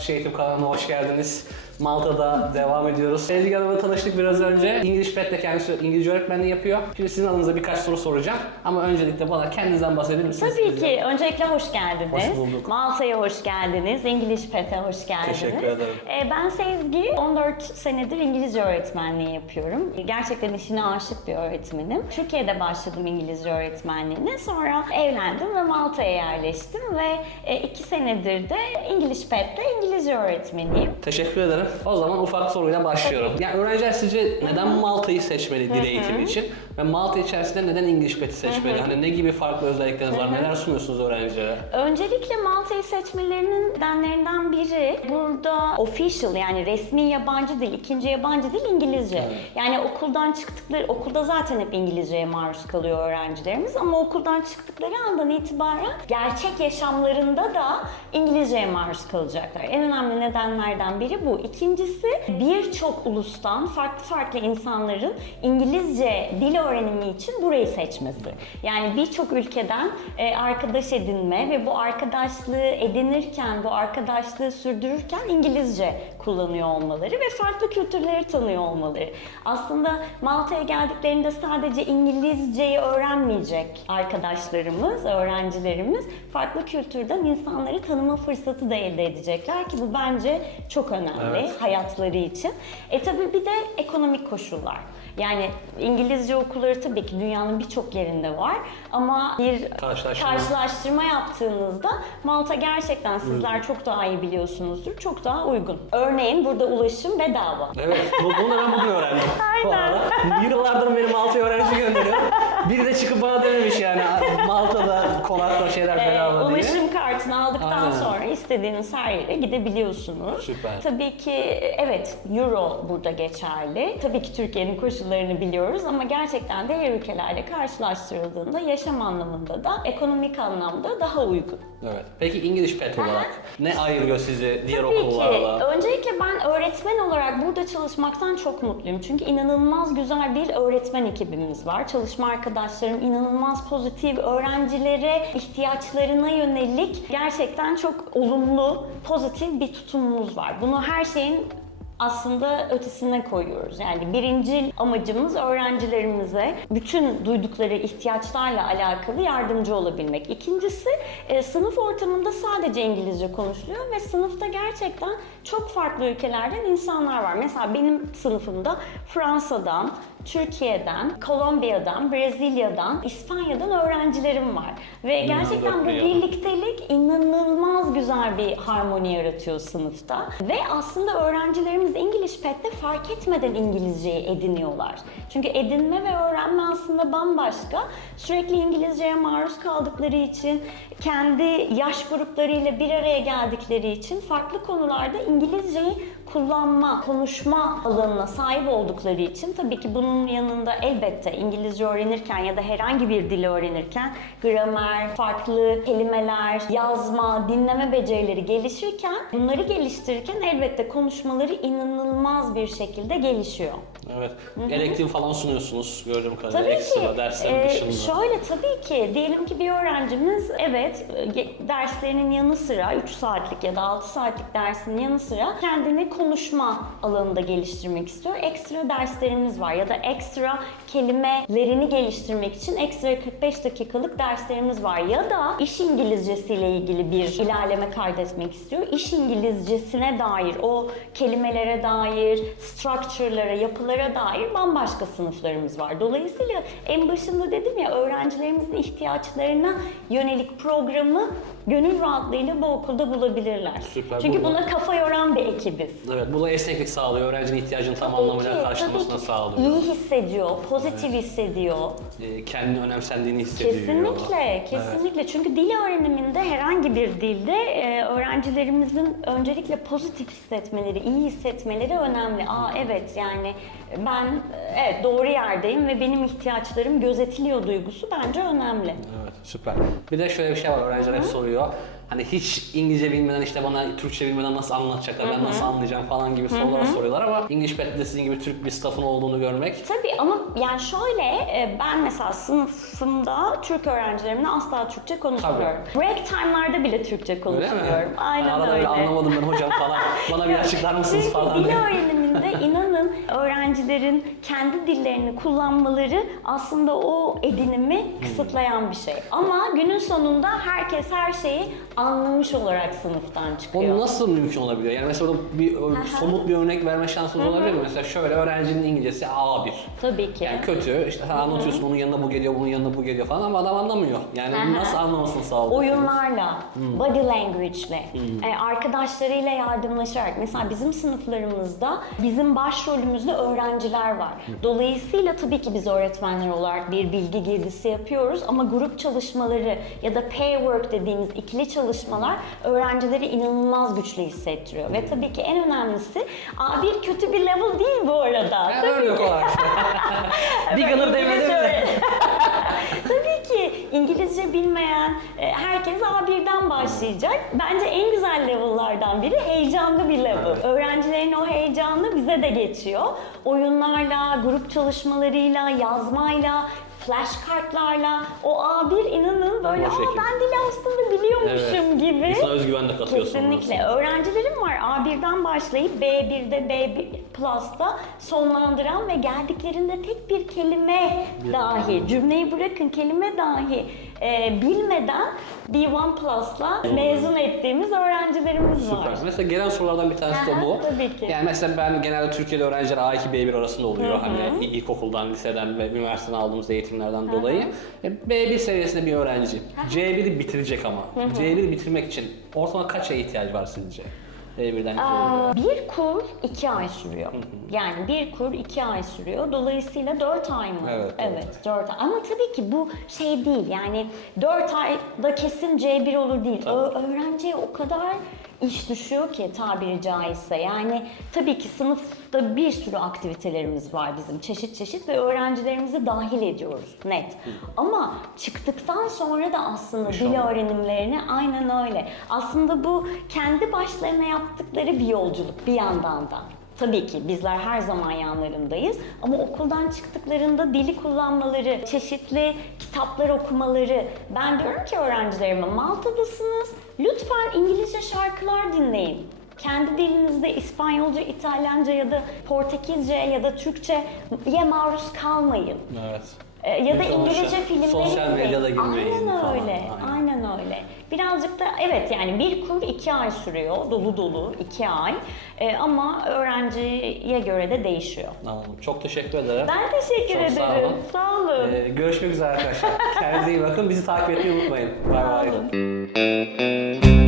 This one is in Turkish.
Türkçe kanalına hoş geldiniz. Malta'da devam ediyoruz. Ezgi Hanım'la tanıştık biraz önce. İngiliz Pet'le kendisi İngilizce öğretmenliği yapıyor. Şimdi sizin adınıza birkaç soru soracağım. Ama öncelikle bana kendinizden bahsedebilir misiniz? Tabii ki. Öncelikle hoş geldiniz. Hoş bulduk. Malta'ya hoş geldiniz. İngiliz Pet'e hoş geldiniz. Teşekkür ederim. Ee, ben Sezgi. 14 senedir İngilizce öğretmenliği yapıyorum. Gerçekten işine aşık bir öğretmenim. Türkiye'de başladım İngilizce öğretmenliğine. Sonra evlendim ve Malta'ya yerleştim ve 2 senedir de İngiliz Pet'te İngilizce öğretmeniyim. Teşekkür ederim. O zaman ufak soruyla başlıyorum. Yani öğrenciler sizce neden Malta'yı seçmeli dil eğitimi için? Ve Malta içerisinde neden İngiliz Pet'i seçmeli? Hani ne gibi farklı özellikleriniz var? Neler sunuyorsunuz öğrencilere? Öncelikle Malta'yı seçmelerinin nedenlerinden biri burada official yani resmi yabancı dil, ikinci yabancı dil İngilizce. Yani okuldan çıktıkları, okulda zaten hep İngilizceye maruz kalıyor öğrencilerimiz ama okuldan çıktıkları andan itibaren gerçek yaşamlarında da İngilizceye maruz kalacaklar. En önemli nedenlerden biri bu. İkincisi birçok ulustan farklı farklı insanların İngilizce dil öğrenimi için burayı seçmesi. Yani birçok ülkeden e, arkadaş edinme ve bu arkadaşlığı edinirken, bu arkadaşlığı sürdürürken İngilizce kullanıyor olmaları ve farklı kültürleri tanıyor olmaları. Aslında Malta'ya geldiklerinde sadece İngilizceyi öğrenmeyecek arkadaşlarımız, öğrencilerimiz farklı kültürden insanları tanıma fırsatı da elde edecekler ki bu bence çok önemli Evet. hayatları için. E tabii bir de ekonomik koşullar. Yani İngilizce okulları tabii ki dünyanın birçok yerinde var ama bir Karşılaştırma. karşılaştırma yaptığınızda Malta gerçekten sizler çok daha iyi biliyorsunuzdur. Çok daha uygun. Örneğin burada ulaşım bedava. Evet, bu, bunu ben bugün öğrendim. Aynen. Yıllardır benim Malta'ya öğrenci gönderiyor. Biri de çıkıp bana dememiş yani Malta'da konakla şeyler Ee, bedava diye. ulaşım kartını aldıktan Aynen. İstediğiniz her yere gidebiliyorsunuz. Süper. Tabii ki evet euro burada geçerli. Tabii ki Türkiye'nin koşullarını biliyoruz ama gerçekten diğer ülkelerle karşılaştırıldığında yaşam anlamında da ekonomik anlamda daha uygun. Evet. Peki İngiliz Pet olarak ne ayırıyor sizi diğer Tabii ki. okullarla? Öncelikle ben öğretmen olarak burada çalışmaktan çok mutluyum. Çünkü inanılmaz güzel bir öğretmen ekibimiz var. Çalışma arkadaşlarım inanılmaz pozitif, öğrencilere ihtiyaçlarına yönelik gerçekten çok olumlu, pozitif bir tutumumuz var. Bunu her şeyin aslında ötesine koyuyoruz. Yani birinci amacımız öğrencilerimize bütün duydukları ihtiyaçlarla alakalı yardımcı olabilmek. İkincisi e, sınıf ortamında sadece İngilizce konuşuluyor ve sınıfta gerçekten çok farklı ülkelerden insanlar var. Mesela benim sınıfımda Fransa'dan, Türkiye'den, Kolombiya'dan, Brezilya'dan, İspanya'dan öğrencilerim var. Ve gerçekten bu birliktelik inanılmaz güzel bir harmoni yaratıyor sınıfta. Ve aslında öğrencilerimiz İngiliz Pet'te fark etmeden İngilizceyi ediniyorlar. Çünkü edinme ve öğrenme aslında bambaşka. Sürekli İngilizceye maruz kaldıkları için, kendi yaş gruplarıyla bir araya geldikleri için farklı konularda İngilizceyi kullanma, konuşma alanına sahip oldukları için tabii ki bunun yanında elbette İngilizce öğrenirken ya da herhangi bir dili öğrenirken gramer, farklı kelimeler, yazma, dinleme becerileri gelişirken bunları geliştirirken elbette konuşmaları inanılmaz bir şekilde gelişiyor. Evet. Elektif falan sunuyorsunuz gördüğüm kadarıyla Tabii ekstra ki. derslerin Ee, dışında. şöyle tabii ki. Diyelim ki bir öğrencimiz evet e, derslerinin yanı sıra 3 saatlik ya da 6 saatlik dersinin yanı sıra kendini konuşma alanında geliştirmek istiyor. Ekstra derslerimiz var ya da ekstra kelimelerini geliştirmek için ekstra 45 dakikalık derslerimiz var. Ya da iş İngilizcesiyle ilgili bir ilerleme kaydetmek istiyor. İş İngilizcesine dair, o kelimelere dair, structure'lara, yapılara dair bambaşka sınıflarımız var. Dolayısıyla en başında dedim ya öğrencilerimizin ihtiyaçlarına yönelik programı gönül rahatlığıyla bu okulda bulabilirler. Süper, Çünkü bu- buna kafa yoran bir ekibiz. Evet, bu da esneklik sağlıyor. Öğrencinin ihtiyacını tam anlamıyla ki. sağlıyor. İyi hissediyor, pozitif hissediyor. Ee, kendini önemsendiğini hissediyor. Kesinlikle, kesinlikle. Çünkü dil öğreniminde herhangi bir dilde e, öğrencilerimizin öncelikle pozitif hissetmeleri, iyi hissetmeleri önemli. Aa evet yani ben evet doğru yerdeyim ve benim ihtiyaçlarım gözetiliyor duygusu bence önemli. Evet, süper. Bir de şöyle bir şey var, öğrenciler hep soruyor. Hani hiç İngilizce bilmeden işte bana Türkçe bilmeden nasıl anlatacaklar, ben nasıl anlayacağım falan gibi sorular soruyorlar ama English Pet'te sizin gibi Türk bir staff'ın olduğunu görmek Tabii ama yani şöyle e, ben mesela sınıfımda Türk öğrencilerimle asla Türkçe konuşmuyorum. Break time'larda bile Türkçe öyle mi? Aynen Arada öyle. böyle anlamadım ben hocam falan. Bana bir açıklar mısınız falan dil diye. öğreniminde öğrencilerin kendi dillerini kullanmaları aslında o edinimi kısıtlayan bir şey. Ama günün sonunda herkes her şeyi anlamış olarak sınıftan çıkıyor. O nasıl mümkün olabiliyor? Yani mesela burada bir ö- somut bir örnek verme şansınız olabilir mi? Mesela şöyle öğrencinin İngilizcesi A1. Tabii ki. Yani kötü, işte ha, anlatıyorsun bunun yanına bu geliyor, bunun yanına bu geliyor falan ama adam anlamıyor. Yani Aha. nasıl anlamasını sağlıyorsunuz? Oyunlarla, Hmm. body language'le, e, arkadaşlarıyla yardımlaşarak. Mesela bizim sınıflarımızda bizim başrolümüzde öğrenciler var. Dolayısıyla tabii ki biz öğretmenler olarak bir bilgi girdisi yapıyoruz ama grup çalışmaları ya da pair work dediğimiz ikili çalışmalar öğrencileri inanılmaz güçlü hissettiriyor. Ve tabii ki en önemlisi A1 kötü bir level değil bu arada. Yani Tabii örnek olarak. Beginner demedim de. İngilizce bilmeyen e, herkes A1'den başlayacak. Bence en güzel level'lardan biri heyecanlı bir level. Öğrencilerin o heyecanı bize de geçiyor. Oyunlarla, grup çalışmalarıyla, yazmayla, flashkartlarla o A1 inanın böyle O Aa, ben dili aslında biliyormuşum gibi. İnsana özgüven de katıyor Kesinlikle. Öğrencilerim var A1'den başlayıp B1'de B1 Plus'ta sonlandıran ve geldiklerinde tek bir kelime dahi, cümleyi bırakın kelime dahi e, bilmeden B1 Plus'la mezun ettiğimiz öğrencilerimiz var. Süper. Mesela gelen sorulardan bir tanesi de Aha, bu. tabii ki. Yani mesela ben genelde Türkiye'de öğrenciler A2, B1 arasında oluyor. Hani ilkokuldan, liseden ve üniversiteden aldığımız eğitimlerden dolayı. E, B1 seviyesinde bir öğrenci. C1'i bitirecek ama. C1'i bitirmek için ortalama kaç aya ihtiyaç var sizce? B1'den Aa, bir kur iki ay sürüyor. Yani bir kur iki ay sürüyor. Dolayısıyla dört ay mı? Evet, Evet, dört ay. Ama tabii ki bu şey değil. Yani dört ayda kesin C1 olur değil. Ö- öğrenciye o kadar iş düşüyor ki tabiri caizse. Yani tabii ki sınıfta bir sürü aktivitelerimiz var bizim çeşit çeşit ve öğrencilerimizi dahil ediyoruz net. Ama çıktıktan sonra da aslında dil öğrenimlerini aynen öyle. Aslında bu kendi başlarına yaptıkları bir yolculuk bir yandan da. Tabii ki bizler her zaman yanlarındayız ama okuldan çıktıklarında dili kullanmaları, çeşitli kitaplar okumaları. Ben diyorum ki öğrencilerime Malta'dasınız, lütfen İngilizce şarkılar dinleyin. Kendi dilinizde İspanyolca, İtalyanca ya da Portekizce ya da Türkçe'ye maruz kalmayın. Evet. Ee, ya da İngilizce filmleri Sosyal izleyin. medyada girmeyin Aynen falan. öyle, Aynen. aynen. öyle. Birazcık da evet yani bir kur iki ay sürüyor, dolu dolu iki ay. Ee, ama öğrenciye göre de değişiyor. Anladım. Çok teşekkür ederim. Ben teşekkür Çok sağ ederim. olun. Sağ olun. Ee, görüşmek üzere arkadaşlar. Kendinize iyi bakın. Bizi takip etmeyi unutmayın. Bay Sağ bay. olun.